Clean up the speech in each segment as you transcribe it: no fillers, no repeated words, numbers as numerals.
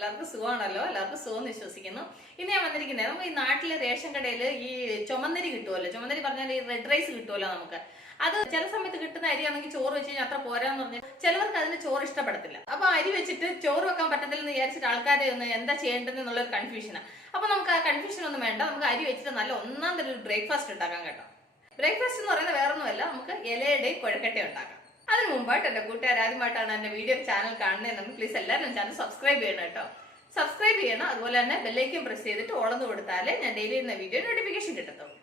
എല്ലാവർക്കും സുഖമാണല്ലോ, എല്ലാവർക്കും സുഖം വിശ്വസിക്കുന്നു. ഇന്ന് ഞാൻ വന്നിരിക്കുന്നത് നമുക്ക് ഈ നാട്ടിലെ റേഷൻ കടയിൽ ഈ ചുമന്നരി കിട്ടുമല്ലോ, ചുമന്നരി പറഞ്ഞാൽ ഈ റെഡ് റൈസ് കിട്ടുമല്ലോ നമുക്ക്. അത് ചില സമയത്ത് കിട്ടുന്ന അരിയാണെങ്കിൽ ചോറ് വെച്ച് കഴിഞ്ഞാൽ അത്ര പോരാന്ന് പറഞ്ഞാൽ ചിലവർക്ക് അതിന് ചോറ് ഇഷ്ടപ്പെടത്തില്ല. അപ്പൊ അരി വെച്ചിട്ട് ചോറ് വെക്കാൻ പറ്റത്തില്ലെന്ന് വിചാരിച്ചിട്ട് ആൾക്കാരെ ഒന്ന് എന്താ ചെയ്യേണ്ടതെന്നുള്ള ഒരു കൺഫ്യൂഷനാണ്. അപ്പൊ നമുക്ക് ആ കൺഫ്യൂഷൻ ഒന്നും വേണ്ട, നമുക്ക് അരി വെച്ചിട്ട് നല്ല ഒന്നാം തരം ഒരു ബ്രേക്ക്ഫാസ്റ്റ് ഉണ്ടാക്കാം കേട്ടോ. ബ്രേക്ക്ഫാസ്റ്റ് എന്ന് പറയുന്നത് വേറെ ഒന്നുമല്ല, നമുക്ക് ഇലയുടെയും കുഴക്കട്ടയും ഉണ്ടാക്കാം. അതിന് മുമ്പായിട്ട് എന്റെ കൂട്ടുകാർ ആദ്യമായിട്ടാണ് എന്റെ വീഡിയോ ചാനൽ കാണുന്നതെങ്കിൽ പ്ലീസ് എല്ലാവരും ചാനൽ സബ്സ്ക്രൈബ് ചെയ്യണം കേട്ടോ. സബ്സ്ക്രൈബ് ചെയ്യണം, അതുപോലെ തന്നെ ബെല്ലൈക്കൻ പ്രസ് ചെയ്തിട്ട് ഓളന്ന് കൊടുത്താലേ ഞാൻ ഡെയിലി ചെയ്യുന്ന വീഡിയോ നോട്ടിഫിക്കേഷൻ കിട്ടത്തുള്ളൂ.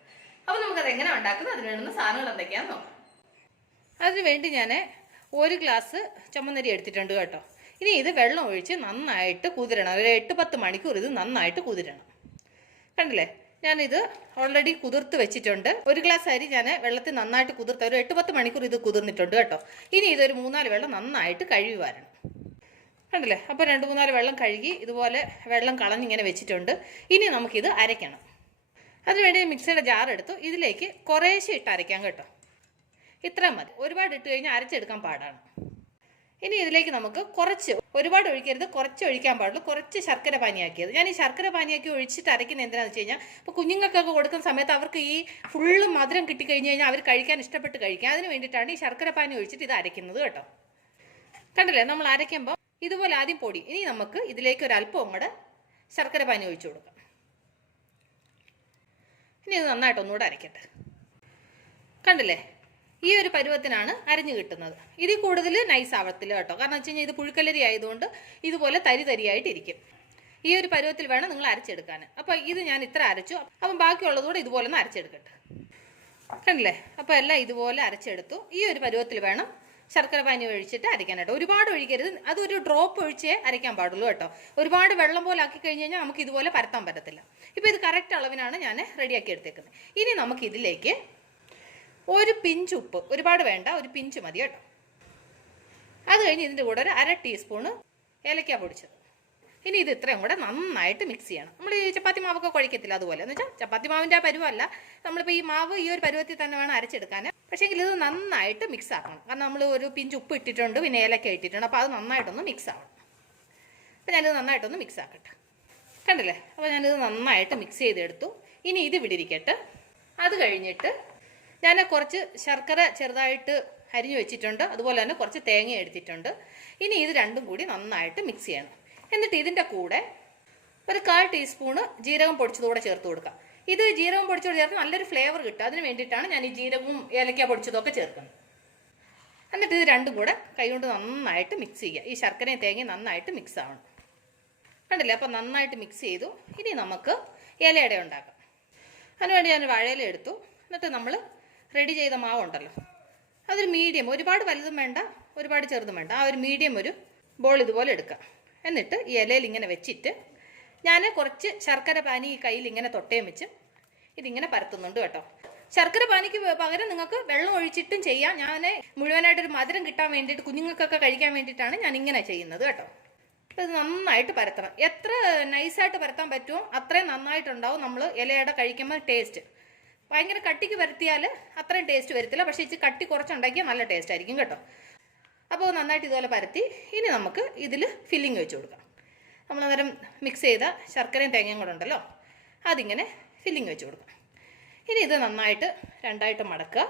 അപ്പൊ നമുക്കത് എങ്ങനെ ഉണ്ടാക്കുന്നത്, അതിന് വേണ്ടുന്ന സാധനങ്ങൾ എന്തൊക്കെയാന്ന് നോക്കാം. അതിനുവേണ്ടി ഞാൻ 1 ഗ്ലാസ് ചുമന്നരി എടുത്തിട്ടുണ്ട് കേട്ടോ. ഇനി ഇത് വെള്ളം ഒഴിച്ച് നന്നായിട്ട് കുതിരണം, ഒരു 8-10 മണിക്കൂർ ഇത് നന്നായിട്ട് കുതിരണം. കണ്ടില്ലേ, ഞാനിത് ഓൾറെഡി കുതിർത്ത് വെച്ചിട്ടുണ്ട്. 1 ഗ്ലാസ് അരി ഞാൻ വെള്ളത്തിൽ നന്നായിട്ട് കുതിർത്ത് ഒരു 8-10 മണിക്കൂർ ഇത് കുതിർന്നിട്ടുണ്ട് കേട്ടോ. ഇനി ഇതൊരു 3-4 വെള്ളം നന്നായിട്ട് കഴുകി വരണം. കണ്ടില്ലേ, അപ്പോൾ 2-3 വെള്ളം കഴുകി ഇതുപോലെ വെള്ളം കളഞ്ഞിങ്ങനെ വെച്ചിട്ടുണ്ട്. ഇനി നമുക്കിത് അരയ്ക്കണം. അതിനുവേണ്ടി മിക്സിയുടെ ജാർ എടുത്തു, ഇതിലേക്ക് കുറേശ്ശെ ഇട്ട് അരയ്ക്കാം കേട്ടോ. ഇത്ര മതി, ഒരുപാട് ഇട്ട് കഴിഞ്ഞാൽ അരച്ചെടുക്കാൻ പാടാണ്. ഇനി ഇതിലേക്ക് നമുക്ക് കുറച്ച്, ഒരുപാട് ഒഴിക്കരുത്, കുറച്ച് ഒഴിക്കാൻ പാടുള്ളൂ. കുറച്ച് ശർക്കര പാനിയാക്കിയത്. ഞാൻ ഈ ശർക്കര പാനിയാക്കി ഒഴിച്ചിട്ട് അരയ്ക്കുന്നത് എന്തിനാണെന്ന് വെച്ച് കഴിഞ്ഞാൽ ഇപ്പോൾ കുഞ്ഞുങ്ങൾക്കൊക്കെ കൊടുക്കുന്ന സമയത്ത് അവർക്ക് ഈ ഫുള്ള് മധുരം കിട്ടിക്കഴിഞ്ഞ് കഴിഞ്ഞാൽ അവർ കഴിക്കാൻ ഇഷ്ടപ്പെട്ട് കഴിക്കാം. അതിന് വേണ്ടിയിട്ടാണ് ഈ ശർക്കര പാനി ഒഴിച്ചിട്ട് ഇത് അരയ്ക്കുന്നത് കേട്ടോ. കണ്ടില്ലേ, നമ്മൾ അരയ്ക്കുമ്പോൾ ഇതുപോലെ ആദ്യം പൊടി. ഇനി നമുക്ക് ഇതിലേക്ക് ഒരു അല്പം കൂടെ ശർക്കര പാനി ഒഴിച്ചു കൊടുക്കാം. ഇനി ഇത് നന്നായിട്ട് ഒന്നുകൂടെ അരയ്ക്കട്ടെ. കണ്ടില്ലേ, ഈ ഒരു പരുവത്തിനാണ് അരഞ്ഞു കിട്ടുന്നത്. ഇതിൽ കൂടുതൽ നൈസ് ആവത്തില്ല കേട്ടോ, കാരണം വെച്ച് കഴിഞ്ഞാൽ ഇത് പുഴുക്കലരി ആയതുകൊണ്ട് ഇതുപോലെ തരി തരിയായിട്ടിരിക്കും. ഈ ഒരു പരുവത്തിൽ വേണം നിങ്ങൾ അരച്ചെടുക്കാൻ. അപ്പോൾ ഇത് ഞാൻ ഇത്ര അരച്ചു, അപ്പം ബാക്കിയുള്ളതുകൂടെ ഇതുപോലെ ഒന്ന് അരച്ചെടുക്കട്ടെ. കണ്ടില്ലേ, അപ്പോൾ എല്ലാം ഇതുപോലെ അരച്ചെടുത്തു. ഈ ഒരു പരുവത്തിൽ വേണം ശർക്കര പാനി ഒഴിച്ചിട്ട് അരയ്ക്കാനായിട്ട്. ഒരുപാട് ഒഴിക്കരുത്, അതൊരു ഡ്രോപ്പ് ഒഴിച്ചേ അരയ്ക്കാൻ പാടുള്ളൂ കേട്ടോ. ഒരുപാട് വെള്ളം പോലെ ആക്കി കഴിഞ്ഞ് കഴിഞ്ഞാൽ നമുക്ക് ഇതുപോലെ പരത്താൻ പറ്റത്തില്ല. ഇപ്പോൾ ഇത് കറക്റ്റ് അളവിനാണ് ഞാൻ റെഡിയാക്കി എടുത്തേക്കുന്നത്. ഇനി നമുക്ക് ഇതിലേക്ക് ഒരു പിഞ്ച് ഉപ്പ്, ഒരുപാട് വേണ്ട, ഒരു പിഞ്ച് മതി കേട്ടോ. അത് കഴിഞ്ഞ് ഇതിൻ്റെ കൂടെ ഒരു 1/2 ടീസ്പൂണ് ഏലക്ക പൊടിച്ചത്. ഇനി ഇത് ഇത്രയും കൂടെ നന്നായിട്ട് മിക്സ് ചെയ്യണം. നമ്മൾ ഈ ചപ്പാത്തി മാവൊക്കെ കുഴക്കത്തില്ല അതുപോലെ, എന്ന് വെച്ചാൽ ചപ്പാത്തി മാവിൻ്റെ ആ പരുവല്ല, നമ്മളിപ്പോൾ ഈ മാവ് ഈ ഒരു പരുവത്തിൽ തന്നെ വേണം അരച്ചെടുക്കാൻ. പക്ഷേങ്കിൽ ഇത് നന്നായിട്ട് മിക്സ് ആക്കണം, കാരണം നമ്മൾ ഒരു പിഞ്ച് ഉപ്പ് ഇട്ടിട്ടുണ്ട്, പിന്നെ ഏലക്ക ഇട്ടിട്ടുണ്ട്. അപ്പോൾ അത് നന്നായിട്ടൊന്ന് മിക്സ് ആവണം. അപ്പോൾ ഞാനിത് നന്നായിട്ടൊന്ന് മിക്സ് ആക്കട്ടെ. കണ്ടില്ലേ, അപ്പോൾ ഞാനിത് നന്നായിട്ട് മിക്സ് ചെയ്തെടുത്തു. ഇനി ഇത് വിടിരിക്കട്ടെ. അത് കഴിഞ്ഞിട്ട് ഞാൻ കുറച്ച് ശർക്കര ചെറുതായിട്ട് അരിഞ്ഞു വെച്ചിട്ടുണ്ട്, അതുപോലെ തന്നെ കുറച്ച് തേങ്ങ എടുത്തിട്ടുണ്ട്. ഇനി ഇത് രണ്ടും കൂടി നന്നായിട്ട് മിക്സ് ചെയ്യണം. എന്നിട്ട് ഇതിൻ്റെ കൂടെ ഒരു 1/4 ടീസ്പൂണ് ജീരകം പൊടിച്ചതുകൂടെ ചേർത്ത് കൊടുക്കാം. ഇത് ജീരകം പൊടിച്ചതോടെ ചേർത്ത് നല്ലൊരു ഫ്ലേവർ കിട്ടും. അതിന് വേണ്ടിയിട്ടാണ് ഞാൻ ഈ ജീരകവും ഏലക്ക പൊടിച്ചതൊക്കെ ചേർക്കുന്നത്. എന്നിട്ട് ഇത് രണ്ടും കൂടെ കൈകൊണ്ട് നന്നായിട്ട് മിക്സ് ചെയ്യുക. ഈ ശർക്കരയും തേങ്ങയും നന്നായിട്ട് മിക്സ് ആവണം. കണ്ടില്ലേ, അപ്പോൾ നന്നായിട്ട് മിക്സ് ചെയ്തു. ഇനി നമുക്ക് ഇലയട ഉണ്ടാക്കാം. അതിനുവേണ്ടി ഞാൻ വാഴയില എടുത്തു. എന്നിട്ട് നമ്മൾ റെഡി ചെയ്ത മാവുണ്ടല്ലോ, അതൊരു മീഡിയം, ഒരുപാട് വലുതും വേണ്ട, ഒരുപാട് ചെറുതും വേണ്ട, ആ ഒരു മീഡിയം ഒരു ബോൾ ഇതുപോലെ എടുക്കാം. എന്നിട്ട് ഈ ഇലയിൽ ഇങ്ങനെ വെച്ചിട്ട് ഞാൻ കുറച്ച് ശർക്കര പാനി ഈ കയ്യിൽ ഇങ്ങനെ തൊട്ടയും വെച്ച് ഇതിങ്ങനെ പരത്തുന്നുണ്ട് കേട്ടോ. ശർക്കര പാനിക്ക് പകരം നിങ്ങൾക്ക് വെള്ളം ഒഴിച്ചിട്ടും ചെയ്യാം. ഞാൻ മുഴുവനായിട്ടൊരു മധുരം കിട്ടാൻ വേണ്ടിയിട്ട്, കുഞ്ഞുങ്ങൾക്കൊക്കെ കഴിക്കാൻ വേണ്ടിയിട്ടാണ് ഞാൻ ഇങ്ങനെ ചെയ്യുന്നത് കേട്ടോ. അപ്പോൾ ഇത് നന്നായിട്ട് പരത്തണം. എത്ര നൈസായിട്ട് പരത്താൻ പറ്റുമോ അത്രയും നന്നായിട്ടുണ്ടാവും നമ്മൾ ഇലയുടെ കഴിക്കുമ്പോൾ ടേസ്റ്റ്. ഭയങ്കര കട്ടിക്ക് പരത്തിയാൽ അത്രയും ടേസ്റ്റ് വരത്തില്ല, പക്ഷേ ഇച്ചിരി കട്ടി കുറച്ചുണ്ടാക്കിയാൽ നല്ല ടേസ്റ്റ് ആയിരിക്കും കേട്ടോ. അപ്പോൾ നന്നായിട്ട് ഇതുപോലെ പരത്തി ഇനി നമുക്ക് ഇതിൽ ഫില്ലിങ് വെച്ച് കൊടുക്കാം. നമ്മൾ അന്നേരം മിക്സ് ചെയ്ത ശർക്കരയും തേങ്ങയും കൂടെ ഉണ്ടല്ലോ, അതിങ്ങനെ ഫില്ലിങ് വെച്ച് കൊടുക്കാം. ഇനി ഇത് നന്നായിട്ട് രണ്ടായിട്ട് മടക്കുക.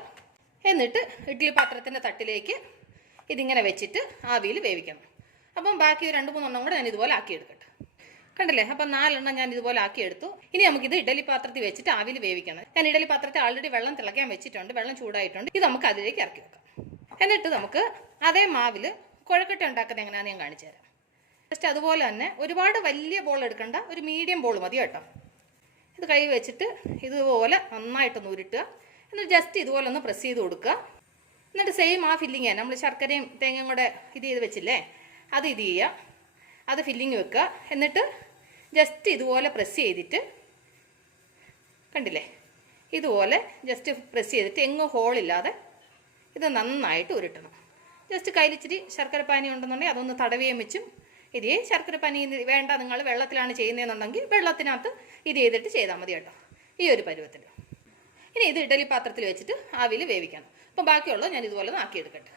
എന്നിട്ട് ഇഡ്ഡലി പാത്രത്തിൻ്റെ തട്ടിലേക്ക് ഇതിങ്ങനെ വെച്ചിട്ട് ആവിയിൽ വേവിക്കണം. അപ്പം ബാക്കി 2-3 എണ്ണം കൂടെ ഞാൻ ഇതുപോലെ ആക്കിയെടുക്കട്ടെ. കണ്ടില്ലേ, അപ്പം 4 എണ്ണം ഞാൻ ഇതുപോലെ ആക്കിയെടുത്തു. ഇനി നമുക്കിത് ഇഡ്ഡലി പാത്രത്തിൽ വെച്ചിട്ട് ആവിയിൽ വേവിക്കണം. ഞാൻ ഇഡ്ഡലി പാത്രത്തിൽ ആൾറെഡി വെള്ളം തിളയ്ക്കാൻ വെച്ചിട്ടുണ്ട്, വെള്ളം ചൂടായിട്ടുണ്ട്. ഇത് നമുക്ക് അതിലേക്ക് ഇറക്കി വെക്കാം. എന്നിട്ട് നമുക്ക് അതേ മാവിൽ കുഴക്കട്ട ഉണ്ടാക്കുന്നത് എങ്ങനെയാണെന്ന് ഞാൻ കാണിച്ചു തരാം. ജസ്റ്റ് അതുപോലെ തന്നെ ഒരുപാട് വലിയ ബോൾ എടുക്കണ്ട, ഒരു മീഡിയം ബോൾ മതി കേട്ടോ. ഇത് കൈ വെച്ചിട്ട് ഇതുപോലെ നന്നായിട്ടൊന്ന് ഉരുട്ടുക. എന്നിട്ട് ജസ്റ്റ് ഇതുപോലെ ഒന്ന് പ്രസ് ചെയ്ത് കൊടുക്കുക. എന്നിട്ട് സെയിം ആ ഫില്ലിങ് തന്നെ നമ്മൾ ശർക്കരയും തേങ്ങയും കൂടെ ഇത് ചെയ്ത് വെച്ചില്ലേ, അത് ഇത് ചെയ്യുക. അത് ഫില്ലിങ് വെക്കുക. എന്നിട്ട് ജസ്റ്റ് ഇതുപോലെ പ്രസ് ചെയ്തിട്ട്, കണ്ടില്ലേ, ഇതുപോലെ ജസ്റ്റ് പ്രസ് ചെയ്തിട്ട് എങ്ങും ഹോളില്ലാതെ ഇത് നന്നായിട്ട് ഉരുട്ടണം. ജസ്റ്റ് കയ്യിലിച്ചിരി ശർക്കര പാനി ഉണ്ടെന്നുണ്ടെങ്കിൽ അതൊന്ന് തടവിയും വെച്ചും ഇതേ ശർക്കര പാനി വേണ്ട, നിങ്ങൾ വെള്ളത്തിലാണ് ചെയ്യുന്നതെന്നുണ്ടെങ്കിൽ വെള്ളത്തിനകത്ത് ഇത് ചെയ്തിട്ട് ചെയ്താൽ മതി കേട്ടോ. ഈ ഒരു പരുവത്തിൽ. ഇനി ഇത് ഇഡ്ഡലി പാത്രത്തിൽ വെച്ചിട്ട് ആവിയിൽ വേവിക്കണം. അപ്പം ബാക്കിയുള്ളത് ഞാൻ ഇതുപോലെ ഒന്ന് ആക്കിയെടുക്കട്ടെ.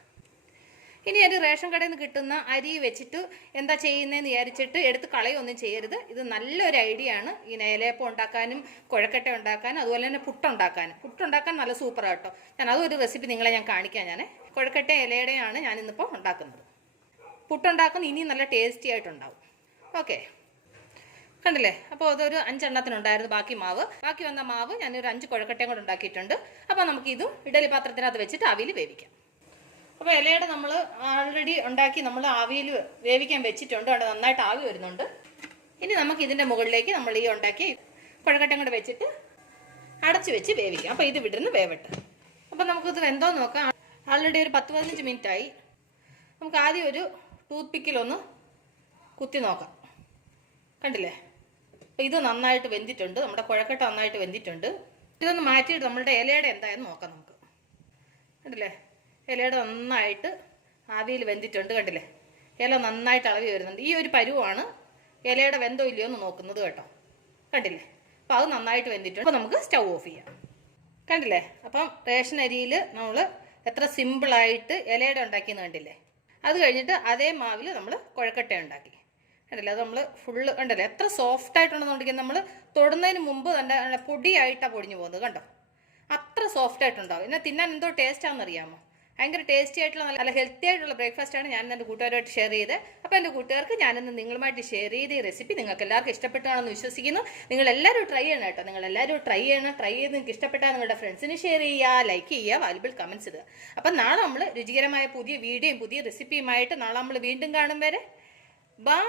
ഇനി ഒരു റേഷൻ കടയിൽ നിന്ന് കിട്ടുന്ന അരി വെച്ചിട്ട് എന്താ ചെയ്യുന്നതെന്ന് വിചാരിച്ചിട്ട് എടുത്ത് കളയൊന്നും ചെയ്യരുത്. ഇത് നല്ലൊരു ഐഡിയ ആണ്. ഈ ഇലയപ്പം ഉണ്ടാക്കാനും കുഴക്കട്ട ഉണ്ടാക്കാനും അതുപോലെ തന്നെ പുട്ടുണ്ടാക്കാൻ നല്ല സൂപ്പറാണ് കേട്ടോ. ഞാൻ അതൊരു റെസിപ്പി നിങ്ങളെ ഞാൻ കാണിക്കാം. ഞാൻ കുഴക്കട്ട ഇലയുടെയാണ് ഞാൻ ഇന്നിപ്പോൾ ഉണ്ടാക്കുന്നത്. പുട്ടുണ്ടാക്കുന്ന ഇനി നല്ല ടേസ്റ്റി ആയിട്ടുണ്ടാവും. ഓക്കെ, കണ്ടില്ലേ? അപ്പോൾ അതൊരു 5 എണ്ണത്തിനുണ്ടായിരുന്നു ബാക്കി വന്ന മാവ് ഞാനൊരു 5 കുഴക്കട്ടയും കൂടെ ഉണ്ടാക്കിയിട്ടുണ്ട്. അപ്പോൾ നമുക്കിതും ഇഡലി പാത്രത്തിനകത്ത് വെച്ചിട്ട് ആവിയിൽ വേവിക്കാം. അപ്പോൾ ഇലയുടെ നമ്മൾ ആൾറെഡി ഉണ്ടാക്കി നമ്മൾ ആവിയിൽ വേവിക്കാൻ വെച്ചിട്ടുണ്ട്. അവിടെ നന്നായിട്ട് ആവി വരുന്നുണ്ട്. ഇനി നമുക്ക് ഇതിൻ്റെ മുകളിലേക്ക് നമ്മൾ ഈ ഉണ്ടാക്കി കുഴക്കട്ടയും കൂടെ വെച്ചിട്ട് അടച്ചു വെച്ച് വേവിക്കാം. അപ്പോൾ ഇത് വിടുന്ന് വേവട്ടെ. അപ്പോൾ നമുക്കിത് വെന്തോ നോക്കാം. ആൾറെഡി ഒരു 10-15 മിനിറ്റായി. നമുക്ക് ആദ്യം ഒരു ടൂത്ത് പിക്കിലൊന്ന് കുത്തി നോക്കാം. കണ്ടില്ലേ? അപ്പോൾ ഇത് നന്നായിട്ട് വെന്തിട്ടുണ്ട്. നമ്മുടെ കുഴക്കട്ട നന്നായിട്ട് വെന്തിട്ടുണ്ട്. ഇതൊന്ന് മാറ്റിയിട്ട് നമ്മളുടെ ഇലയുടെ എന്തായെന്ന് നോക്കാം നമുക്ക്. കണ്ടില്ലേ? ഇലയുടെ നന്നായിട്ട് ആവിയിൽ വെന്തിട്ടുണ്ട്. കണ്ടില്ലേ? ഇല നന്നായിട്ട് അളവി വരുന്നുണ്ട്. ഈ ഒരു പരുവാണ് ഇലയുടെ വെന്തോ ഇല്ലയോ എന്ന് നോക്കുന്നത് കേട്ടോ. കണ്ടില്ലേ? അപ്പോൾ അത് നന്നായിട്ട് വെന്തിട്ടുണ്ട്. അപ്പോൾ നമുക്ക് സ്റ്റൗ ഓഫ് ചെയ്യാം. കണ്ടില്ലേ? അപ്പം റേഷൻ അരിയിൽ നമ്മൾ എത്ര സിമ്പിളായിട്ട് ഇലയുടെ ഉണ്ടാക്കിയെന്ന് കണ്ടില്ലേ? അത് കഴിഞ്ഞിട്ട് അതേ മാവിൽ നമ്മൾ കുഴക്കട്ട ഉണ്ടാക്കി. കണ്ടില്ലേ? അത് നമ്മൾ ഫുള്ള് കണ്ടല്ലേ? എത്ര സോഫ്റ്റ് ആയിട്ടുണ്ടെന്നുണ്ടെങ്കിൽ നമ്മൾ തൊടുന്നതിന് മുമ്പ് തന്നെ പൊടിയായിട്ടാണ് പൊടിഞ്ഞു പോകുന്നത്. കണ്ടോ? അത്ര സോഫ്റ്റ് ആയിട്ടുണ്ടാവും. എന്നാൽ തിന്നാൻ എന്തോ ടേസ്റ്റാണെന്ന് അറിയാമോ? ഭയങ്കര ടേസ്റ്റി ആയിട്ടുള്ള നല്ല ഹെൽത്തി ആയിട്ടുള്ള ബ്രേക്ക്ഫാസ്റ്റാണ് ഞാൻ എൻ്റെ കൂട്ടുകാരുമായിട്ട് ഷെയർ ചെയ്തത്. അപ്പോൾ എൻ്റെ കൂട്ടുകാർക്ക് ഞാനിന്ന് നിങ്ങളുമായിട്ട് ഷെയർ ചെയ്ത ഈ റെസിപ്പി നിങ്ങൾക്ക് എല്ലാവർക്കും ഇഷ്ടപ്പെട്ടാണെന്ന് വിശ്വസിക്കുന്നു. നിങ്ങളെല്ലാവരും ട്രൈ ചെയ്യണം കേട്ടോ. നിങ്ങളെല്ലാവരും ട്രൈ ചെയ്യണം. ട്രൈ ചെയ്ത് നിങ്ങൾക്ക് ഇഷ്ടപ്പെട്ടാൽ നിങ്ങളുടെ ഫ്രണ്ട്സിന് ഷെയർ ചെയ്യുക, ലൈക്ക് ചെയ്യുക, വാല്യുബിൾ കമൻറ്റ്സ് ഇടുക. അപ്പം നാളെ നമ്മൾ രുചികരമായ പുതിയ വീഡിയോയും പുതിയ റെസിപ്പിയുമായിട്ട് നാളെ നമ്മൾ വീണ്ടും കാണും വരെ ബൈ.